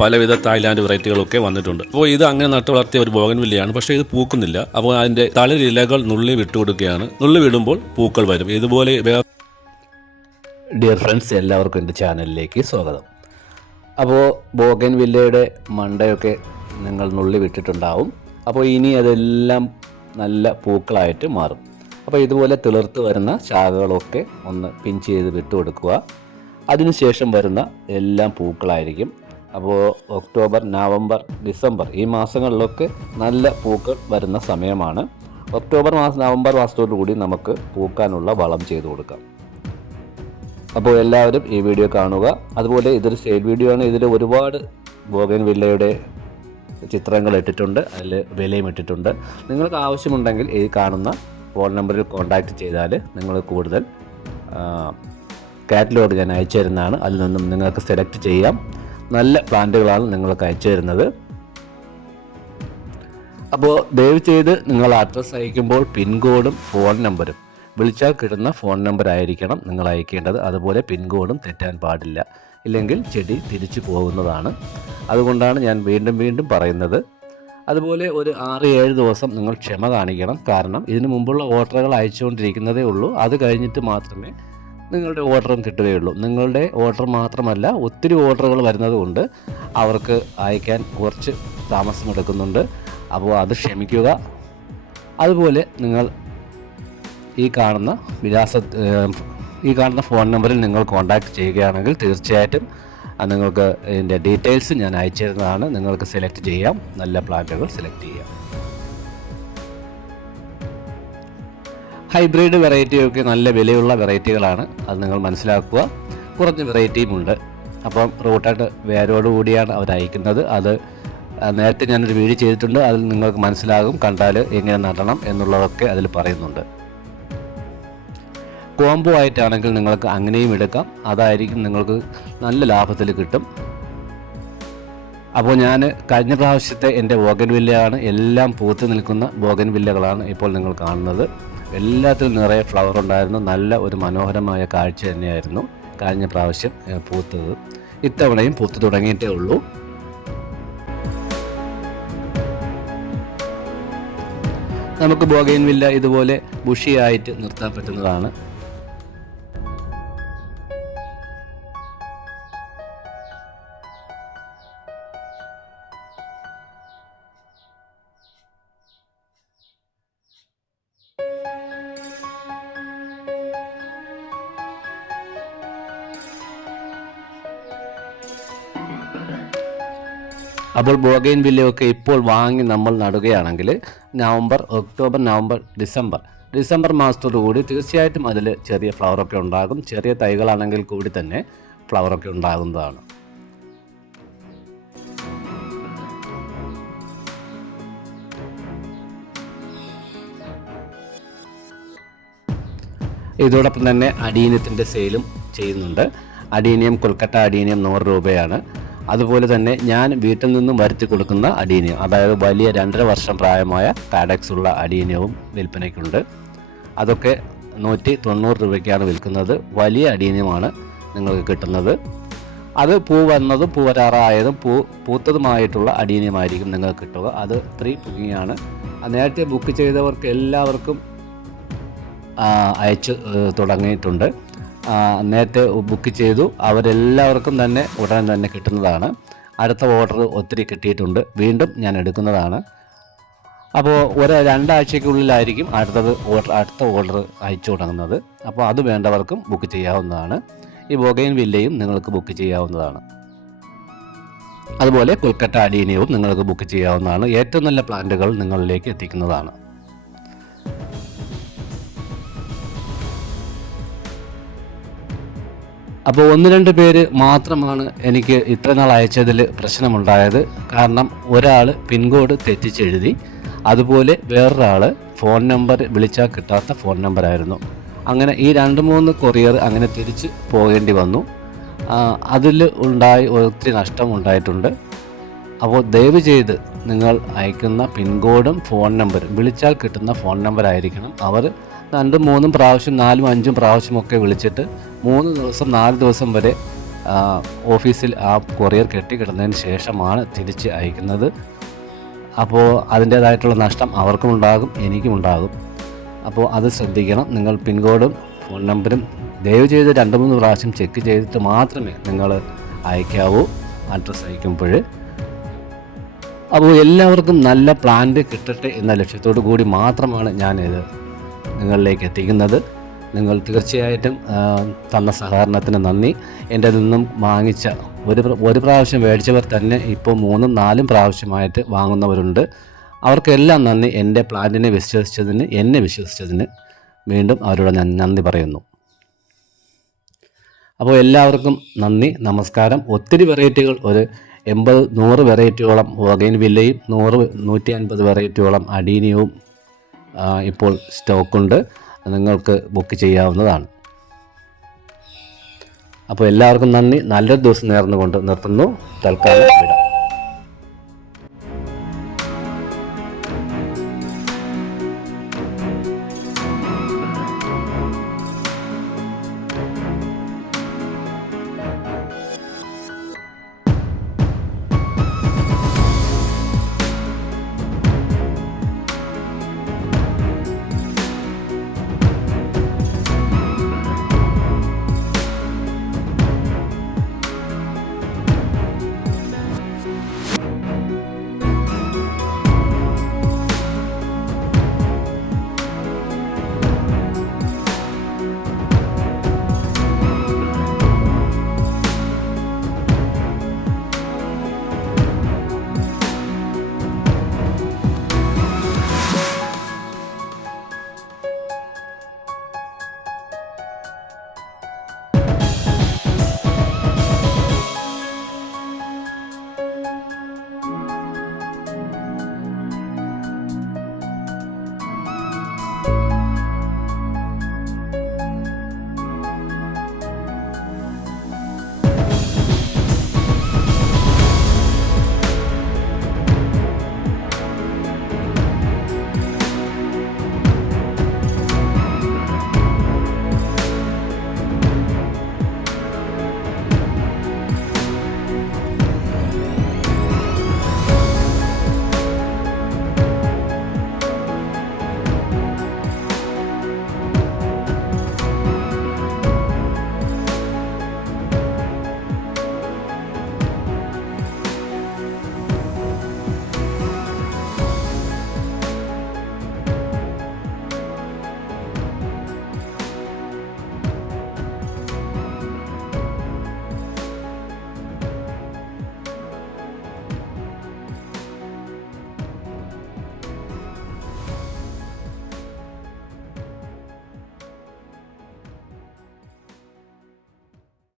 പലവിധ തായ്ലാൻഡ് വെറൈറ്റികളൊക്കെ വന്നിട്ടുണ്ട്. അപ്പോൾ ഇത് അങ്ങനെ നട്ടു വളർത്തിയ ഒരു ബോഗൻവില്ലയാണ്. പക്ഷേ ഇത് പൂക്കുന്നില്ല. അപ്പോൾ അതിന്റെ തളിരിലകൾ നുള്ളി വിട്ടുകൊടുക്കുകയാണ്. നുള്ളി വിടുമ്പോൾ പൂക്കൾ വരും. ഇതുപോലെ ഡിയർ ഫ്രണ്ട്സ് എല്ലാവർക്കും എന്റെ ചാനലിലേക്ക് സ്വാഗതം. അപ്പോൾ ബോഗൻ വില്ലയുടെ മണ്ടയൊക്കെ നിങ്ങൾ നുള്ളി വിട്ടിട്ടുണ്ടാവും. അപ്പോൾ ഇനി അതെല്ലാം നല്ല പൂക്കളായിട്ട് മാറും. അപ്പോൾ ഇതുപോലെ തിളർത്ത് വരുന്ന ശാഖകളൊക്കെ ഒന്ന് പിൻ ചെയ്ത് വിട്ടുകൊടുക്കുക. അതിനുശേഷം വരുന്ന എല്ലാം പൂക്കളായിരിക്കും. അപ്പോൾ ഒക്ടോബർ നവംബർ ഡിസംബർ ഈ മാസങ്ങളിലൊക്കെ നല്ല പൂക്കൾ വരുന്ന സമയമാണ്. ഒക്ടോബർ മാസം നവംബർ മാസത്തോടു കൂടി നമുക്ക് പൂക്കാനുള്ള വളം ചെയ്തു കൊടുക്കാം. അപ്പോൾ എല്ലാവരും ഈ വീഡിയോ കാണുക. അതുപോലെ ഇതൊരു സെയിൽ വീഡിയോ ആണ്. ഇതിൽ ഒരുപാട് ബോഗൻ വില്ലയുടെ ചിത്രങ്ങൾ ഇട്ടിട്ടുണ്ട്. അതിൽ വിലയും ഇട്ടിട്ടുണ്ട്. നിങ്ങൾക്ക് ആവശ്യമുണ്ടെങ്കിൽ ഈ കാണുന്ന ഫോൺ നമ്പറിൽ കോൺടാക്റ്റ് ചെയ്താൽ നിങ്ങൾ കൂടുതൽ കാറ്റലോഗ് ഞാൻ അയച്ചു തരുന്നതാണ്. അതിൽ നിന്നും നിങ്ങൾക്ക് സെലക്ട് ചെയ്യാം. നല്ല പ്ലാന്റുകളാണ് നിങ്ങൾക്ക് അയച്ചു തരുന്നത്. അപ്പോൾ ദയവ് ചെയ്ത് നിങ്ങൾ അഡ്രസ്സ് അയക്കുമ്പോൾ പിൻകോഡും ഫോൺ നമ്പരും വിളിച്ചാൽ കിട്ടുന്ന ഫോൺ നമ്പർ ആയിരിക്കണം നിങ്ങൾ അയക്കേണ്ടത്. അതുപോലെ പിൻകോഡും തെറ്റാൻ പാടില്ല. ഇല്ലെങ്കിൽ ചെടി തിരിച്ചു പോകുന്നതാണ്. അതുകൊണ്ടാണ് ഞാൻ വീണ്ടും വീണ്ടും പറയുന്നത്. അതുപോലെ ഒരു ആറ് ഏഴ് ദിവസം നിങ്ങൾ ക്ഷമ കാണിക്കണം. കാരണം ഇതിനു മുമ്പുള്ള ഓർഡറുകൾ അയച്ചുകൊണ്ടിരിക്കുന്നതേ ഉള്ളൂ. അത് കഴിഞ്ഞിട്ട് മാത്രമേ നിങ്ങളുടെ ഓർഡറും കിട്ടുകയുള്ളൂ നിങ്ങളുടെ ഓർഡർ മാത്രമല്ല ഒത്തിരി ഓർഡറുകൾ വരുന്നത് കൊണ്ട് അവർക്ക് അയക്കാൻ കുറച്ച് താമസമെടുക്കുന്നുണ്ട് അപ്പോൾ അത് ക്ഷമിക്കുക. അതുപോലെ നിങ്ങൾ ഈ കാണുന്ന വിലാസ ഈ കാണുന്ന ഫോൺ നമ്പറിൽ നിങ്ങൾ കോൺടാക്റ്റ് ചെയ്യുകയാണെങ്കിൽ തീർച്ചയായിട്ടും നിങ്ങൾക്ക് ഇതിന്റെ ഡീറ്റെയിൽസ് ഞാൻ അയച്ചിരുന്നതാണ് നിങ്ങൾക്ക് സെലക്ട് ചെയ്യാം. നല്ല പ്ലാന്റുകൾ സെലക്ട് ചെയ്യാം. ഹൈബ്രിഡ് വെറൈറ്റിയൊക്കെ നല്ല വിലയുള്ള വെറൈറ്റികളാണ് അത് നിങ്ങൾ മനസ്സിലാക്കുക. കുറച്ച് വെറൈറ്റിയും ഉണ്ട്. അപ്പം റൂട്ടായിട്ട് വേരോട് കൂടിയാണ് അവർ അയക്കുന്നത്. അത് നേരത്തെ ഞാനൊരു വീഡിയോ ചെയ്തിട്ടുണ്ട്. അതിൽ നിങ്ങൾക്ക് മനസ്സിലാകും കണ്ടാൽ എങ്ങനെ നടണം എന്നുള്ളതൊക്കെ അതിൽ പറയുന്നുണ്ട്. കോംബോ ആയിട്ടാണെങ്കിൽ നിങ്ങൾക്ക് അങ്ങനെയും എടുക്കാം. അതായിരിക്കും നിങ്ങൾക്ക് നല്ല ലാഭത്തിൽ കിട്ടും. അപ്പോൾ ഞാൻ കഴിഞ്ഞ പ്രാവശ്യത്തെ എന്റെ ബോഗൻ വില്ലയാണ് എല്ലാം പൂത്ത് നിൽക്കുന്ന ബോഗൻ വില്ലകളാണ് ഇപ്പോൾ നിങ്ങൾ കാണുന്നത്. എല്ലാത്തിലും നിറയെ ഫ്ലവർ ഉണ്ടായിരുന്നു. നല്ല ഒരു മനോഹരമായ കാഴ്ച തന്നെയായിരുന്നു കഴിഞ്ഞ പ്രാവശ്യം പൂത്തത്. ഇത്തവണയും പൂത്ത് തുടങ്ങിയിട്ടേ ഉള്ളൂ. നമുക്ക് ബോഗൈൻ വില്ല ഇതുപോലെ ബുഷിയായിട്ട് നിർത്താൻ പറ്റുന്നതാണ്. അപ്പോൾ ബോഗൈൻ വില്ലയൊക്കെ ഇപ്പോൾ വാങ്ങി നമ്മൾ നടുകയാണെങ്കിൽ November October November December. December മാസത്തോടു കൂടി തീർച്ചയായിട്ടും അതിൽ ചെറിയ ഫ്ലവറൊക്കെ ഉണ്ടാകും. ചെറിയ തൈകളാണെങ്കിൽ കൂടി തന്നെ ഫ്ലവറൊക്കെ ഉണ്ടാകുന്നതാണ്. ഇതോടൊപ്പം തന്നെ അടീനത്തിന്റെ സെയിലും ചെയ്യുന്നുണ്ട്. അടീനിയം കൊൽക്കത്ത അടീനിയം നൂറ് രൂപയാണ്. അതുപോലെ തന്നെ ഞാൻ വീട്ടിൽ നിന്നും വരുത്തി കൊടുക്കുന്ന അടീനിയം അതായത് വലിയ രണ്ടര വർഷം പ്രായമായ പാഡക്സ് ഉള്ള അടീനിയവും വിൽപ്പനയ്ക്കുണ്ട്. അതൊക്കെ നൂറ്റി തൊണ്ണൂറ് രൂപയ്ക്കാണ് വിൽക്കുന്നത്. വലിയ അടീനിയമാണ് നിങ്ങൾക്ക് കിട്ടുന്നത്. അത് പൂ വന്നതും പൂ വരാറായതും പൂ പൂത്തതുമായിട്ടുള്ള അടീനിയമായിരിക്കും നിങ്ങൾക്ക് കിട്ടുക. അത് പ്രീ ബുക്കിംഗ് ആണ് നേരത്തെ ബുക്ക് ചെയ്തവർക്ക് എല്ലാവർക്കും അയച്ചു തുടങ്ങിയിട്ടുണ്ട്. നേരത്തെ ബുക്ക് ചെയ്തു. അവരെല്ലാവർക്കും തന്നെ ഉടനെ തന്നെ കിട്ടുന്നതാണ്. അടുത്ത ഓർഡർ ഒത്തിരി കിട്ടിയിട്ടുണ്ട്. വീണ്ടും ഞാൻ എടുക്കുന്നതാണ്. അപ്പോൾ ഒരു രണ്ടാഴ്ചയ്ക്കുള്ളിലായിരിക്കും അടുത്തത് ഓർഡർ അടുത്ത ഓർഡർ അയച്ചു തുടങ്ങുന്നത്. അപ്പോൾ അത് വേണ്ടവർക്കും ബുക്ക് ചെയ്യാവുന്നതാണ്. ഈ ബൊഗൈൻ വില്ലയും നിങ്ങൾക്ക് ബുക്ക് ചെയ്യാവുന്നതാണ്. അതുപോലെ കൊൽക്കട്ട അടീനിയവും നിങ്ങൾക്ക് ബുക്ക് ചെയ്യാവുന്നതാണ്. ഏറ്റവും നല്ല പ്ലാന്റുകൾ നിങ്ങളിലേക്ക് എത്തിക്കുന്നതാണ്. അപ്പോൾ ഒന്ന് രണ്ട് പേര് മാത്രമാണ് എനിക്ക് ഇത്ര നാൾ അയച്ചതിൽ പ്രശ്നമുണ്ടായത്. കാരണം ഒരാൾ പിൻകോഡ് തെറ്റിച്ചെഴുതി അതുപോലെ വേറൊരാൾ ഫോൺ നമ്പർ വിളിച്ചാൽ കിട്ടാത്ത ഫോൺ നമ്പറായിരുന്നു. അങ്ങനെ ഈ രണ്ട് മൂന്ന് കൊറിയർ അങ്ങനെ തിരിച്ച് പോകേണ്ടി വന്നു. അതിൽ ഉണ്ടായി ഒത്തിരി നഷ്ടം ഉണ്ടായിട്ടുണ്ട്. അപ്പോൾ ദയവ് ചെയ്ത് നിങ്ങൾ അയക്കുന്ന പിൻകോഡും ഫോൺ നമ്പറും വിളിച്ചാൽ കിട്ടുന്ന ഫോൺ നമ്പർ ആയിരിക്കണം അവർ രണ്ടും മൂന്നും പ്രാവശ്യം നാലും അഞ്ചും പ്രാവശ്യമൊക്കെ വിളിച്ചിട്ട് മൂന്ന് ദിവസം നാല് ദിവസം വരെ ഓഫീസിൽ ആ കൊറിയർ കെട്ടിക്കിടന്നതിന് ശേഷമാണ് തിരിച്ച് അയക്കുന്നത്. അപ്പോൾ അതിന്റേതായിട്ടുള്ള നഷ്ടം അവർക്കും ഉണ്ടാകും എനിക്കും ഉണ്ടാകും. അപ്പോൾ അത് ശ്രദ്ധിക്കണം. നിങ്ങൾ പിൻകോഡും ഫോൺ നമ്പറും ദയവ് ചെയ്ത് രണ്ട് മൂന്ന് പ്രാവശ്യം ചെക്ക് ചെയ്തിട്ട് മാത്രമേ നിങ്ങൾ അയക്കാവൂ അഡ്രസ്സ് അയക്കുമ്പോൾ. അപ്പോൾ എല്ലാവർക്കും നല്ല പ്ലാന്റ് കിട്ടട്ടെ എന്ന ലക്ഷ്യത്തോടു കൂടി മാത്രമാണ് ഞാനിത് നിങ്ങളിലേക്ക് എത്തിക്കുന്നത്. നിങ്ങൾ തീർച്ചയായിട്ടും തന്ന സഹകരണത്തിന് നന്ദി. എന്റെ നിന്നും വാങ്ങിച്ച ഒരു ഒരു പ്രാവശ്യം മേടിച്ചവർ തന്നെ ഇപ്പോൾ മൂന്നും നാലും പ്രാവശ്യമായിട്ട് വാങ്ങുന്നവരുണ്ട്. അവർക്കെല്ലാം നന്ദി. എന്റെ പ്ലാന്റിനെ വിശ്വസിച്ചതിന് എന്നെ വിശ്വസിച്ചതിന് വീണ്ടും അവരോട് ഞാൻ നന്ദി പറയുന്നു. അപ്പോൾ എല്ലാവർക്കും നന്ദി നമസ്കാരം. ഒത്തിരി വെറൈറ്റികൾ ഒരു എൺപത് നൂറ് വെറൈറ്റിയോളം വകൈൻ വില്ലയും നൂറ് നൂറ്റി അൻപത് വെറൈറ്റിയോളം അടീനിയവും ആ, ഇപ്പോൾ സ്റ്റോക്കുണ്ട്. നിങ്ങൾക്ക് ബുക്ക് ചെയ്യാവുന്നതാണ്. അപ്പോൾ എല്ലാവർക്കും നന്ദി. നല്ലൊരു ദിവസം നേർന്നുകൊണ്ട് നിർത്തുന്നു. തൽക്കാലം വിടാം.